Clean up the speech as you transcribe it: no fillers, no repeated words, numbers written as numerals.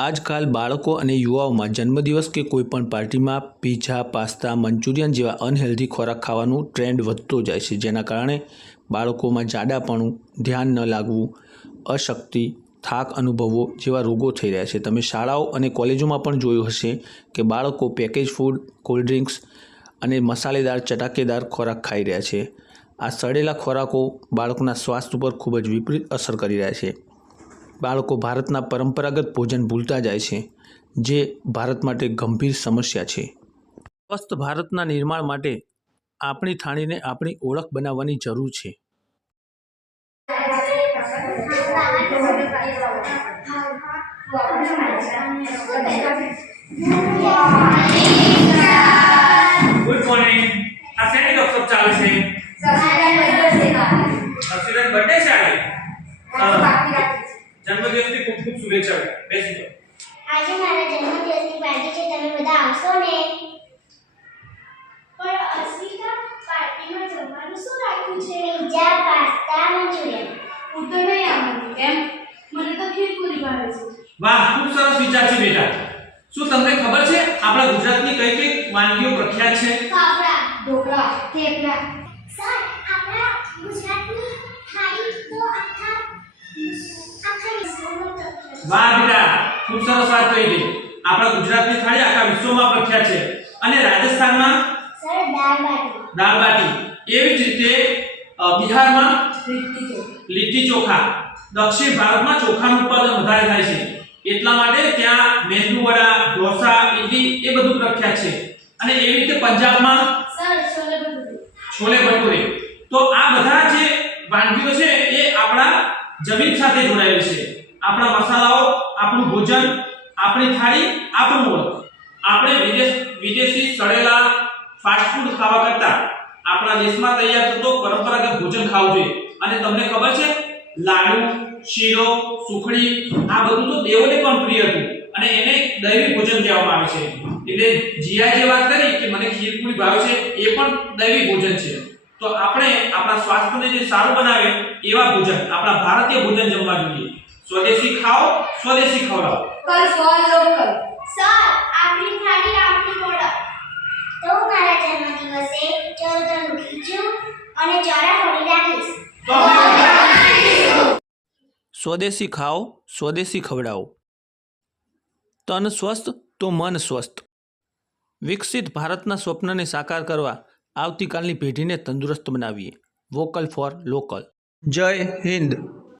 આજકાલ બાળકો અને યુવાઓમાં જન્મદિવસ કે કોઈપણ પાર્ટીમાં પીઝા, પાસ્તા, મંચુરિયન જેવા અનહેલ્ધી ખોરાક ખાવાનું ટ્રેન્ડ વધતો જાય છે, જેના કારણે બાળકોમાં જાડાપણું, ધ્યાન ન લાગવું, અશક્તિ, થાક અનુભવવો જેવા રોગો થઈ રહ્યા છે. તમે શાળાઓ અને કોલેજોમાં પણ જોયું હશે કે બાળકો પેકેજ ફૂડ, કોલ્ડ ડ્રિંક્સ અને મસાલેદાર ચટાકેદાર ખોરાક ખાઈ રહ્યા છે. આ સડેલા ખોરાકો બાળકોના સ્વાસ્થ્ય ઉપર ખૂબ જ વિપરીત અસર કરી રહ્યા છે. બાળકો ભારતના પરંપરાગત ભોજન ભૂલતા જાય છે, જે ભારત માટે ગંભીર સમસ્યા છે. સ્વસ્થ ભારતના નિર્માણ માટે આપણી થાળીને આપણી ઓળખ બનાવવાની જરૂર છે. Good morning. આ શેની ગપસપ ચાલે છે? હર્ષિતાની બર્થડે છે આજે. જન્મદિવસની ખૂબ ખૂબ શુભેચ્છાઓ. બેસી જાઓ. આજે મારા જન્મદિવસની પાર્ટી છે, તમે બધા આવશો ને? પણ અસ્મિતા, પાર્ટીમાં જમવાનું શું રાખ્યું છે? Pizza, pasta, Manchurian. હું તો નહીં આવવાની. કેમ? મને તો ખીરપુરી ભાવે છે. વાહ, ખૂબ સરસ વિચાર છે બેટા. શું તમને ખબર છે આપણા ગુજરાતની કઈ કઈ વાનગીઓ પ્રખ્યાત છે? ફાફડા, ઢોકળા, થેપલા. સર, આપણા ગુજરાતની થાળી તો આખા વિશ્વમાં પ્રખ્યાત છે. વાહ બેટા, ખૂબ સરસ વાત કહી છે. આપણા ગુજરાતની થાળી આખા વિશ્વમાં પ્રખ્યાત છે. અને રાજસ્થાનમાં સર, દાળ બાટી. દાળ બાટી. એવી જ રીતે બિહારમાં લીટી ચોખા. દક્ષિણ ભારતમાં ચોખાનું ઉત્પાદન વધારે થાય છે, એટલા માટે ત્યાં મેંદુ વડા, ઢોસા, ઇડલી એ બધું પ્રખ્યાત છે. અને એવી રીતે પંજાબમાં સર, છોલે ભટુરે. છોલે ભટુરે. તો આ બધા જે વાનગીઓ છે એ આપણા જમીન સાથે જોડાયેલી છે. આપણા મસાલાઓ, આપણું ભોજન, આપણી થાળી, આપણું ઓળખ. આપણે વિદેશી સડેલા ફાસ્ટ ફૂડ ખાવા કરતા આપણા દેશમાં તૈયાર થતો પરંપરાગત ભોજન ખાવું જોઈએ. અને તમને ખબર છે લાડુ, શીરો, સુખડી આ બધું તો દેવોને પણ પ્રિય હતું અને એને દૈવી ભોજન કહેવામાં આવે છે. એટલે જીયા જે વાત કરી કે મને ખીરપુરી ભાવે છે, એ પણ દૈવી ભોજન છે. તો આપણે આપણા સ્વાસ્થ્યને જે સારું બનાવે એવા ભોજન, આપણા ભારતીય ભોજન જમવા જોઈએ. સ્વદેશી ખાઓ, સ્વદેશી ખવડાવો. પર ફોર લોકલ. સર, આપણી થાળી આપણી ઓળખ. તો મારા જન્મદિવસે ચરતરનું ખીચું અને ચોરા ફોડી રાખીશ. તો આપણે સ્વદેશી ખાઓ, સ્વદેશી ખવડાવો. તન સ્વસ્થ તો મન સ્વસ્થ. વિકસિત ભારતના સ્વપ્નને સાકાર કરવા આવતીકાલની પેઢીને તંદુરસ્ત બનાવીએ. Vocal for local. જય હિન્દ.